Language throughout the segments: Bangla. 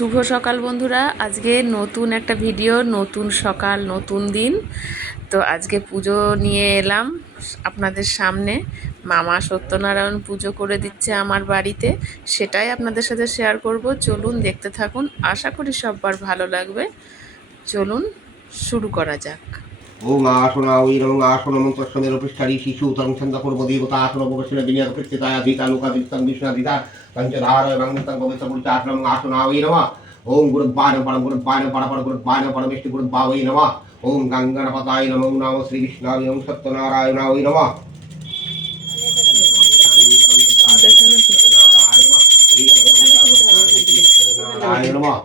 শুভ সকাল বন্ধুরা। আজকে নতুন একটা ভিডিও, নতুন সকাল, নতুন দিন। তো আজকে পুজো নিয়ে এলাম আপনাদের সামনে। মামা সত্যনারায়ণ পুজো করে দিচ্ছে আমার বাড়িতে। সেটাই আপনাদের সাথে শেয়ার করব। চলুন দেখতে থাকুন। আশা করি সববার ভালো লাগবে। চলুন শুরু করা যাক। ওং আসনা শিশু পঞ্চধার এবং তং পবিত্র পুরুষ আসনম আসনা ওই নমঃ ওম গুরুদ্বায় পরম গুরুদ্বায় পর পর গুরুদ্বায় পরমেষ্টি গুরুদ্বায় নমঃ ওম গঙ্গণপতায় নমঃ ওম নমঃ শ্রী বিষ্ণায় ওম সত্যনারায়ণ ওই নমঃ নারায়ণ নমঃ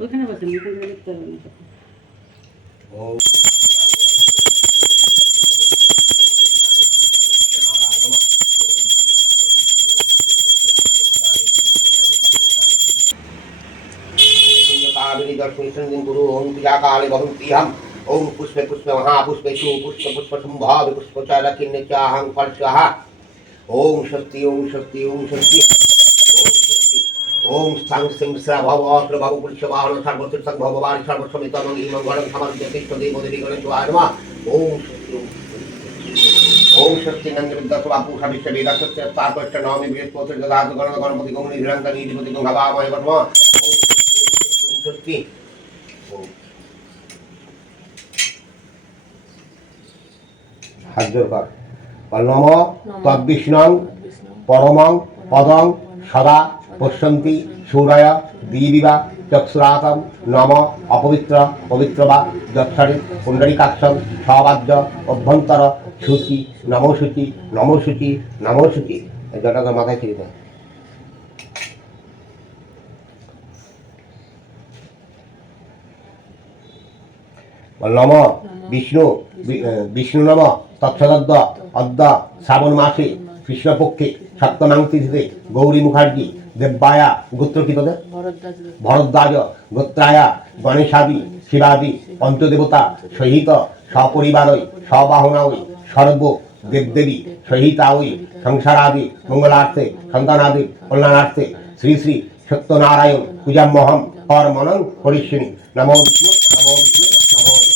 ওখানে বসেন ওখানে দেখতে হবে दर्शन संजन गुरु ओम पूजा काले भवन्ति हम ओम पुष्पे पुष्पे महापुष्पे शु पुष्प पुष्प संभाव पुष्प चालकिन्य चाहं फलस्वः ओम शक्ति ओम शक्ति ओम शक्ति ओम शक्ति ओम स्थां सिंह स्र भव अस्र भव पुरुष वाहन सर्वत्र संग भगवान सर्वसमित मंगी मंगलम समर्प्य कृष्ण देव देवी गणेश नमः ओम शक्ति ओम शक्ति ओम शक्ति नंद विद्यास बापू सविष्ट वेद सत्य स्थापष्ट नवमी बृहस्पति ददातु गण गणपति गौरी हिरण्य नीतिपति गंगामय वर्म ओम शक्ति উত্তর কি নম তদ্বিষ্ণং পরমং পদং সদা পশ্যন্তি সূরয় দিবিবা চক্ষুরাতম নম অপবিত্র পবিত্র বা যৎসরি পুণ্ডরিকাক্ষম সবাদ্য অভ্যন্তর সূচি নমসূচি নমসূচি নমসূচি। জটাকে মাথায় ছিল নম, বিষ্ণু বিষ্ণু নম তৎসদদ্দ অদ্য, শ্রাবণ মাসে, কৃষ্ণপক্ষে, সপ্তমাং তিথিতে, গৌরী মুখার্জি দেব্যায়া গোত্রকৃতদের ভরদ্বাজ ভরদ্বাজ, গোত্রায়া, গণেশাদি, শিবাদি পঞ্চদেবতা সহিত, সপরিবারই, সবাহনাই, সর্ব, দেবদেবী সহিতাওই সংসারাদি, মঙ্গলার্থে, সন্তানাদি, কল্যাণার্থে, শ্রী শ্রী সত্যনারায়ণ পূজামহম কর্মণং হরিষ্যিনী নমো বিষ্ণু নমো বিষ্ণু নমো বিষ্ণু।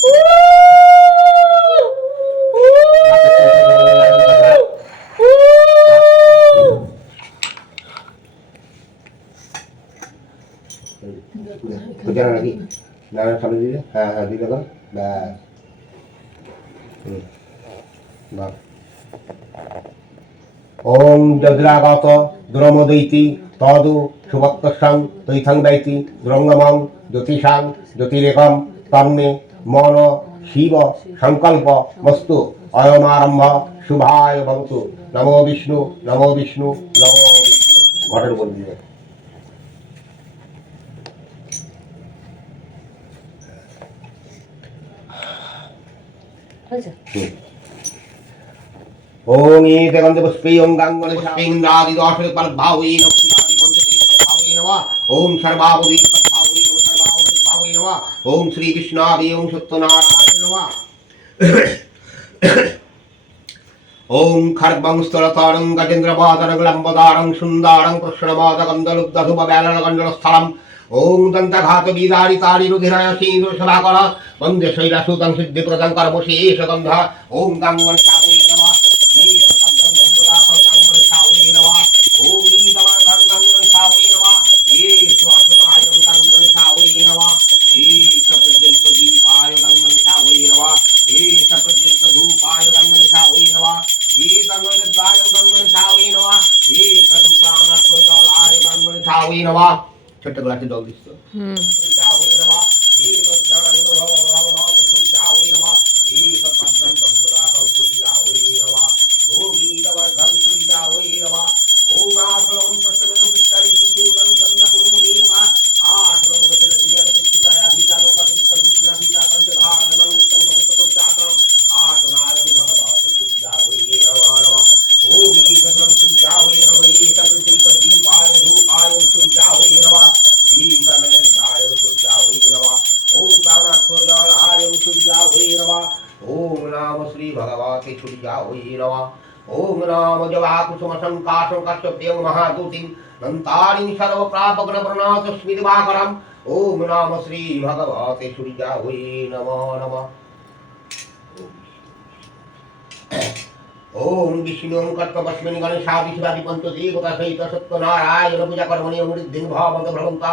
খুঁজে নাকি না না সামনে দিলে হ্যাঁ হ্যাঁ দিলে। ওম যদ্রাগত দ্রমদৈতি তদু সুভক্তসাং তৈথং দৈতি দ্রঙ্গমং জ্যোতিষাং জ্যোতিরেকম তন্মে মন শিব সংকল্প বস্তু অয়মারম্ভ শুভায় ভবতু নমো বিষ্ণু নমো বিষ্ণু নমো বিষ্ণু দিয়ে হয়েছে ওং এতে গন্ধে পুষ্পে ওং গাঙ্গলে পুষ্পেন্দ্রাদি দশরে পর ভাবই নম শিবাদি পঞ্চদেব ভাবই নম ওং সর্বাবধি ভাবই নম সর্বাবধি ভাবই নম ওং শ্রী বিষ্ণাদি ওং সত্যনারায়ণ নম ওং খর্বং স্থলতারং গজেন্দ্র বাদরং লম্বদারং সুন্দরং কৃষ্ণমাদ গন্ধলুব্ধ ধুব ব্যালন গণ্ডল স্থলম ওং দন্তঘাত বিদারি তারি রুধিরায় সিন্ধু সাবুই নম এষ প্রজ্বলিত ধূপায় গাঙ্গন সাবুই নম এতনোদ্বায় গাঙ্গন সাবুই নম এতরূপানার্থ জলায় গাঙ্গন সাবুই নম ছোট্ট গ্লাসে জল দিচ্ছ হুম। नाम श्री भगवती छुड़िया रवा ओम नाम जवाकुसुमसङ्काशङ्काश्यप्रेम महादूतिं नन्तारिं सर्वप्रापग्रप्रणाथ स्मितवाकरम् ओम नाम श्री भगवते सूर्या वै नमो नमः। ओम विष्णु कर्तपस्मिन् गणेशादिशिवादि पञ्चदेवता सहित सत्यनारायण पूजा कर्मणि भाव मंद भ्रमता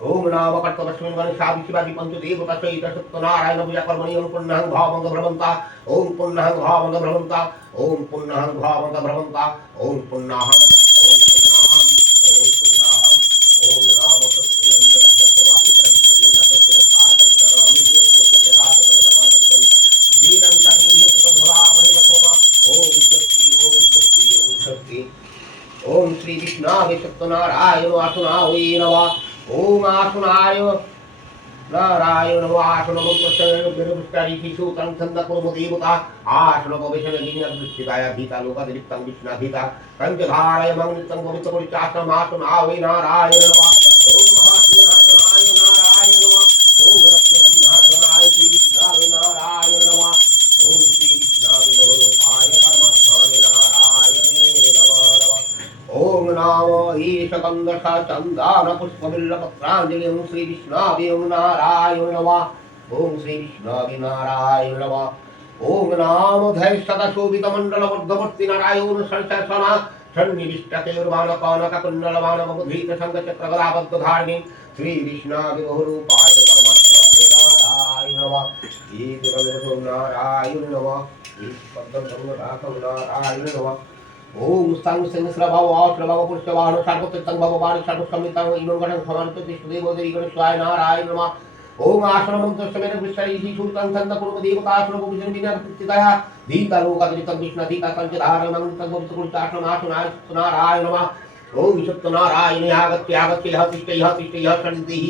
ওম নবকর্তবস্মিন্বাদী পঞ্চদেবতাসহিত সত্যনারায়ণ পূজা কর্মণি পূর্ণাং ভাবঙ্গ ভ্রমন্তা ওম পূর্ণাং ভাবঙ্গ ভ্রমন্তা ওম পূর্ণাং ভাবঙ্গ ভ্রমন্তা ওম পূর্ণাহম ওম পূর্ণাহম ওম পূর্ণাহম ওম ওম শ্রী বিষ্ণা সত্যনারায়ণ আসনা ওই নবা ओम आसुनाय नारायण आसनमुत्तरीशूतं छन्दकुर्मदेवता आसनपविशनदीनदृष्टिकाया भीता लोकदलिप्तं विष्णाधीता पञ्चधारय मङ्गलितं पवित्रासनमासुना वै नारायण ओम महाशिवनासनाय नारायण ओम रत्नसिंहासनाय श्रीविष्णावे नारायण ओम श्रीविष्णावे गौरवाय परमः ईशकन्दशा चन्दान पुष्पबिल्लपत्राञ्जलि ओम श्री विष्णावे ओम नारायण नमः ओम श्री विष्णावे नारायण नमः ओम नाम धय सदशोभितमण्डलवर्धवर्ति नारायण सरसना षण्निविष्टकेर्वाणपानककुण्डलवानमबुधीतशङ्खचक्रगदाबद्धधारिणीं श्रीविष्णावे बहुरूपाय परमात्माने नारायण नमः ईतिरलसो नारायण नमः ईश्वरं नारायण नमः ओम संग संग श्रभाव आव श्रभाव पुरुष वाहन शार्प संग भव बाण शार्प समिता इमं गणं समान तो तिष्ठदेव देवी गण स्वाय नारायण नमः। ओम आश्रम मंत्र समेत विस्तार इति सूत्रं संत कुर्म देवता आश्रम को विजन बिना कृतितया दीता लोका दृतं कृष्ण दीता कंच धारण मंग संगम कुल आश्रम आश्रम नारायण नमः। ओम विशुद्ध नारायण आगत्य आगत्य यह तिष्ठ यह तिष्ठ यह सन्निधि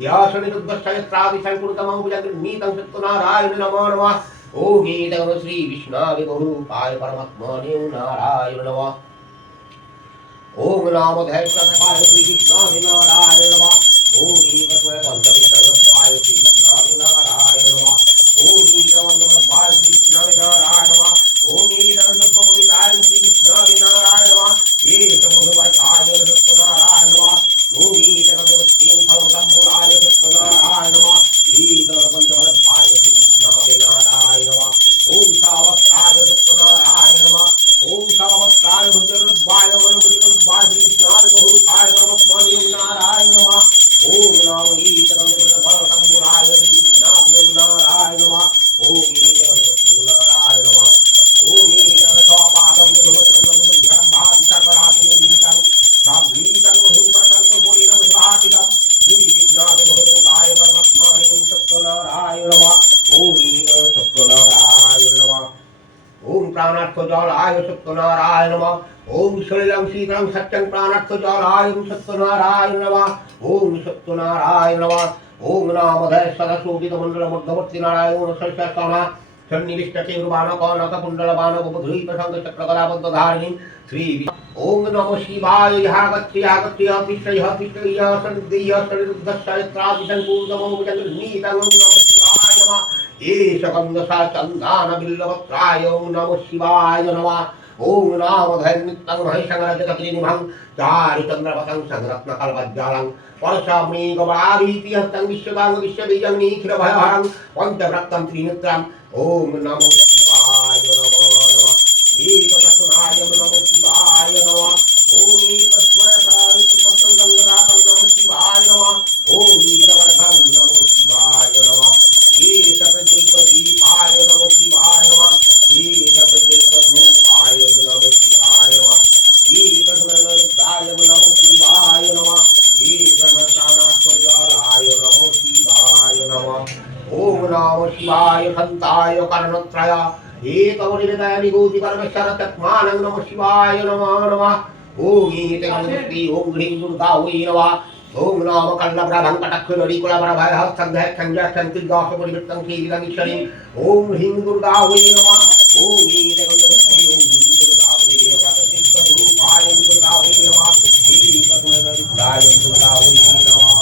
यह सन्निधि दस्ताय श्रावि संकुल तमं पूजन नीतं सत्य नारायण नमः नमः। श्री गीतगम श्रीविष्णाविगुरूपाय परमात्मने नारायण नमः ॐ नामधैष्णवाय श्रीविष्णाविनारायण नमः ॐ गीतस्वय पञ्चविष्णवाय श्रीविष्णाविनारायण नमः ॐ गीतवन्दमभाय श्रीविष्णाविनारायण नमः ॐ गीतवन्दमपविताय श्रीविष्णाविनारायण नमः एतमधुवर्ताय नृत्यनारायण नमः ॐ गीतवन्दमस्तीं फलमतम्बुराय नृत्यनारायण नमः मधुवचनं भाति सर्वराति निमितं साग्रीतं मधुपर्कं पुरीरं स्वाहासितं श्री विष्णावे बहुरूपाय परमात्मने ओम सत्यनारायण नमः ओम ईद सत्यनारायण नमः ओम प्राणार्थ जलाय सत्यनारायण नमः ओम शैलं शीतलं सत्यं प्राणार्थ जलाय ओम सत्यनारायण नमः ओम सत्यनारायण नमः ओम नामधय सदशोभितमण्डलमध्यवर्ति नारायण सरसमा सन्निविष्टके कुण्डलबाणकपुण्डलबाणबुधुरीतशङ्खचक्रकलाबद्धधारिणीं श्री ओम नमः शिवाय यः गच्छति यः गच्छति यः तिष्ठ यः तिष्ठ यः सन्निधि यः सनिरुद्धश्चयत्रादिशङ्कूर्णमो नमः शिवाय नमः एष कन्दसा चन्दानबिल्लवत्राय ॐ नमः शिवाय नमः ॐ नामधैर्नित्यं महिषङ्गरजगतिनिभं चारुचन्द्रपतं संरत्नकल्पज्जालं वर्षामृगवारीतिहस्तं विश्वदाङ्ग विश्वबीजं निखिलभयहरं पञ्चव्रक्तं त्रिनेत्रम् ॐ नमो शिवाय नमो பவனிருதாய விபூதி பரமேஸ்வர தத்மானம் நம சிவாய நமோ நம ஓம் ஈட்டகமுக்தி ஓம் கிரீம் துர்கா ஓய் நம ஓம் நாம கண்ணபிரபம் கடக்குலடி குலபிரபய சந்தே சஞ்சய சந்திரிகாச பரிவிருத்தம் ஸ்ரீ விதமிஷரீம் ஓம் ஹ்ரீம் துர்கா শিল্পরূপায় ওম দুর্গা ওই নমঃ শ্রীপদ্মনারায় ওম দুর্গা ওই নমঃ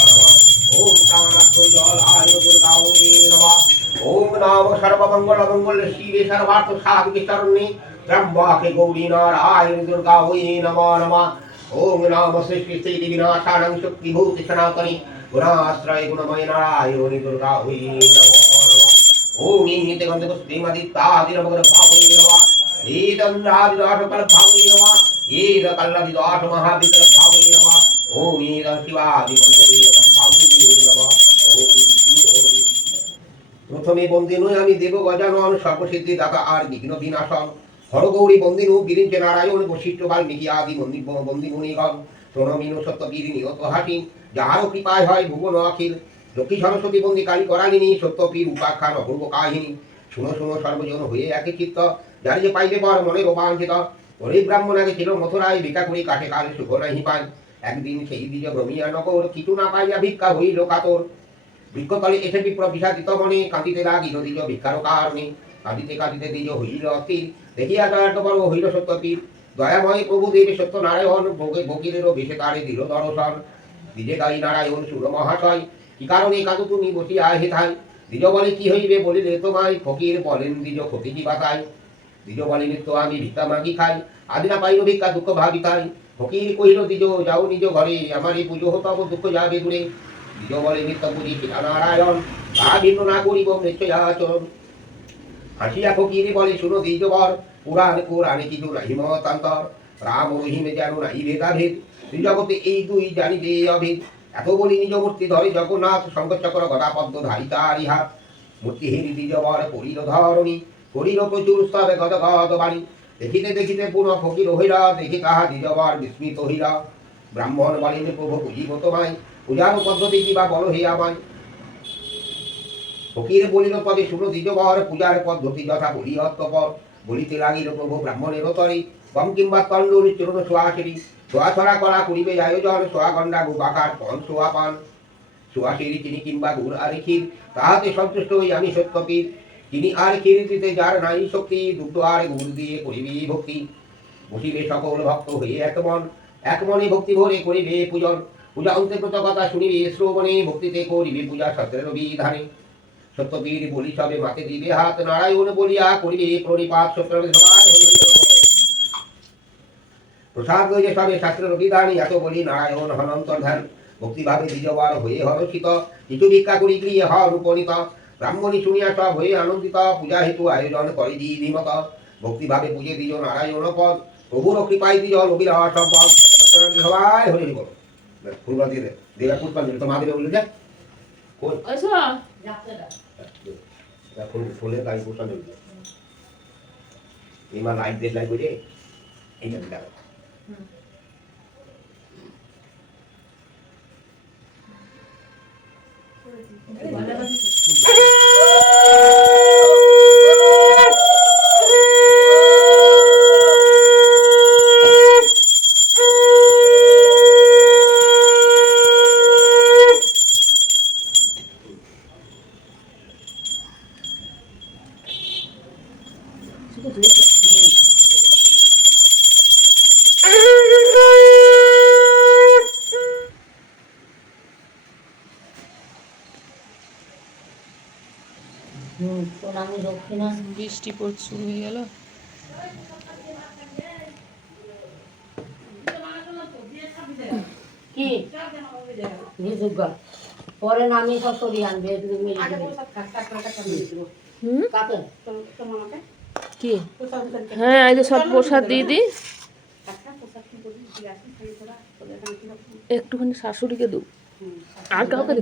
ওম কামাক্ষ জলায় দুর্গা ওই নমঃ ওম নম সর্বমঙ্গল মঙ্গল শিবে সর্বার্থ সাধিকে শরণ্যে ত্রম্বাকে গৌরী নারায়ণ দুর্গা ওই নমঃ নমঃ ওম নম সৃষ্টি স্থিতি বিনাশানং শক্তিভূতি সনাতনী গুণাশ্রয় গুণময় নারায়ণী দুর্গা ওই নমঃ নমঃ ওম ইহিতে গন্ধ পুষ্টিমাদিত্যাদিরমগ্র ভাবৈ নমঃ ఏదంద్రాదిదాశ కల్భావై నమ ఏద కల్లదిదాశ మహావిద్ర భావై నమ ఓం ఏద శివాది పంచదే భావై నమ ఓం విష్ణు ఓం প্রথমে বন্দিনু আমি দেব গজানন সর্বসিদ্ধি দাতা আর বিঘ্ন বিনাশন হরগৌরী বন্দিনু বিরিঞ্চ নারায়ণ বশিষ্ঠ বাল্মীকি আদি মন্দির বন্দিমুনিগণ প্রণমিনু সত্যবীর নিহত হাসিন যাহারও কৃপায় হয় ভুবন অখিল লক্ষ্মী সরস্বতী বন্দি কালী করালিনী সত্যপীর উপাখ্যান অপূর্ব কাহিনী শুনো শুনো সর্বজন হয়ে একই চিত্ত যার যে পাইবে বর মনে রোমাঞ্চিত ওরে ব্রাহ্মণ আগে ছিল মথুরায় ভিক্ষা করি কাটে কাল সুখ নাহি পায়। একদিন সেই বীজ ভ্রমিয়া নগর কিছু না পাইয়া ভিক্ষা হইল কাতর। বৃক্ষতলে এসে বিপ্র বিষাদিত মনে, কাঁদিতে লাগিল দ্বিজ ভিক্ষার কারণে। কাঁদিতে কাঁদিতে দ্বিজ হইল অস্থির, দেখিয়া দয়ার্থ বড় হইল সত্যপীর দয়াময় প্রভু দেব সত্য নারায়ণ ভোগে ভোগীদেরও বেশে তারে দিল দর্শন। দ্বিজে গাই নারায়ণ সুর মহাশয়, কি কারণে কাঁদু তুমি বসিয়া হেথাই দ্বিজ বলে কি হইবে বলিলে তোমায়? ফকির বলেন দিজ ক্ষতি কি বাতায়? দ্বিজ বলে নিত্য আমি ভিক্ষা মাগি খাই আদি না পাইল ভিক্ষা, দুঃখ ভাবি তাই ফকির কহিল দ্বিজ যাও নিজ ঘরে, আমার এই পুজো হতো দুঃখ যাবে দূরে। দ্বিজ বলে নিত্য পুজি পিতা নারায়ণ, তা ভিন্ন না করিব নিশ্চয় আচরণ হাসিয়া ফকিরে বলে, শুনো দ্বিজ বর, পুরাণ কোরআনে কিছু নাহি মতান্তর রাম রহিমে যেন নাহি ভেদাভেদ। জগতে এই দুই জানিবে অভেদ। এত বলি নিজ মূর্তি ধরে জগন্নাথ শঙ্করচক্র গদা পদ্ম ধারিতা হাত মূর্তি হেরি দ্বিজ বর করিল ধরণী। করিল প্রচুর স্তবে গদ বাণী। দেখিতে দেখিতে পুনঃ ফকির হইরা দেখি তাহা দ্বিজবার বিস্মিত হইরা ব্রাহ্মণ বলেন প্রভু, বুঝিব তোমায় পূজার পদ্ধতি কিবা বলো হইয়া আমায় ফকির বলিল, পদে শুনো দ্বিজবার, পূজার পদ্ধতি যথা বলি অত্যপর বলিতে লাগিল, প্রভু, ব্রাহ্মণের তরে কম কিংবা তণ্ডুল চরণ সোয়াশিরি সোয়াছড়া করা করিবে আয়োজন সোয়া গন্ডা গোপাকার পন সোয়া পান। সোয়াশিরি চিনি কিংবা গুড় আর তাহাতে সন্তুষ্ট হই আমি সত্যপীর। তিনি আর ক্ষীর দিতে যার নাই শক্তি, দুটো আর গুড় দিয়ে করিবে ভক্তি। বসিবে সকল ভক্ত হয়ে এক মন, এক মনে ভক্তি ভরে করিবে পূজন। পূজা অন্তে কথা শুনিবে, শ্রবণে ভক্তিতে করিবে পূজা শাস্ত্রের বিধানে। সত্যবীর বলি সবে মাকে দিবে হাত, নারায়ণ বলিয়া করিবে প্রণিপাত সত্য সবাই প্রসাদ লইলে সবে শাস্ত্রের বিধানে এত বলি নারায়ণ হনন্তর্ধান ভক্তিভাবে দ্বিজবার হয়ে হরষিত কিছু ভিক্ষা করি গৃহে হর উপনীত। ব্রাহ্মণী শুনিয়া সব হয়ে আনন্দিত পূজা হেতু আয়োজন করে দি বিমত ভক্তিভাবে পুজে দিজ নারায়ণ পদ প্রভুর কৃপায় দিজ সম্পদ সত্যনারায়ণ সবাই হরি হরি বল। ফুলবা দিয়ে দেবা পুষ্পাঞ্জলি তো মা দেবে বলে দেখ কই ফুল পুষ্পাঞ্জলি এই মা লাইট দিয়ে লাইট করে এই না দেখো হুম প্রণামী দক্ষিণা বৃষ্টি পড়ছে শুরু হয়ে গেল। কি? পরে নামিয়ে সব সরিয়ে আনবে কি? হ্যাঁ এই সব প্রসাদ দিয়ে দিই একটুখানি শাশুড়িকে দেবো আর কাউকে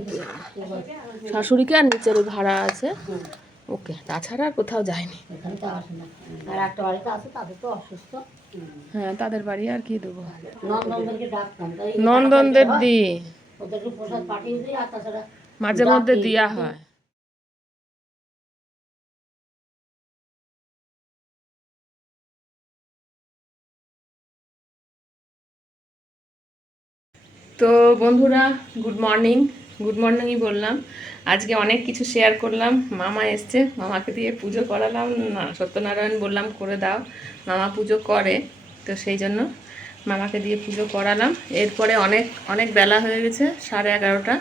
শাশুড়িকে আর নিচের ভাড়া আছে। ওকে তাছাড়া আর কোথাও যায়নি। আর একটা বাড়িতে আছে তাদের তো অসুস্থ। হ্যাঁ তাদের বাড়ি আর কি দেবো? নন্দনদেরকে ডাকতাম নন্দনদের দিই। ওদেরকে প্রসাদ পাঠিয়ে দিই আর তাছাড়া মাঝে মধ্যে। দেওয়া হয়। তো বন্ধুরা গুড মর্নিং। গুড মর্নিংই বললাম। আজকে অনেক কিছু শেয়ার করলাম। মামা এসছে, মামাকে দিয়ে পুজো করালাম। না, সত্যনারায়ণ বললাম, করে দাও। মামা পুজো করে, তো সেই জন্য মামাকে দিয়ে পুজো করালাম। এরপরে অনেক অনেক বেলা হয়ে গেছে, সাড়ে এগারোটা।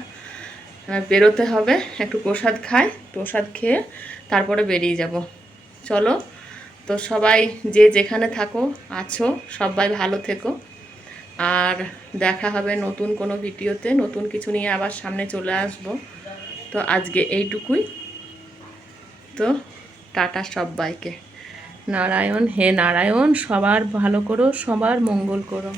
বেরোতে হবে, একটু প্রসাদ খাই, প্রসাদ খেয়ে তারপরে বেরিয়ে যাব। চলো, তো সবাই যে যেখানে থাকো, আছো, সবাই ভালো থেকো। আর দেখা হবে নতুন কোনো ভিডিওতে। নতুন কিছু নিয়ে আবার সামনে চলে আসব। তো আজকে এইটুকুই। তো টাটা সবাইকে। নারায়ণ, হে নারায়ণ, সবার ভালো করো, সবার মঙ্গল করো।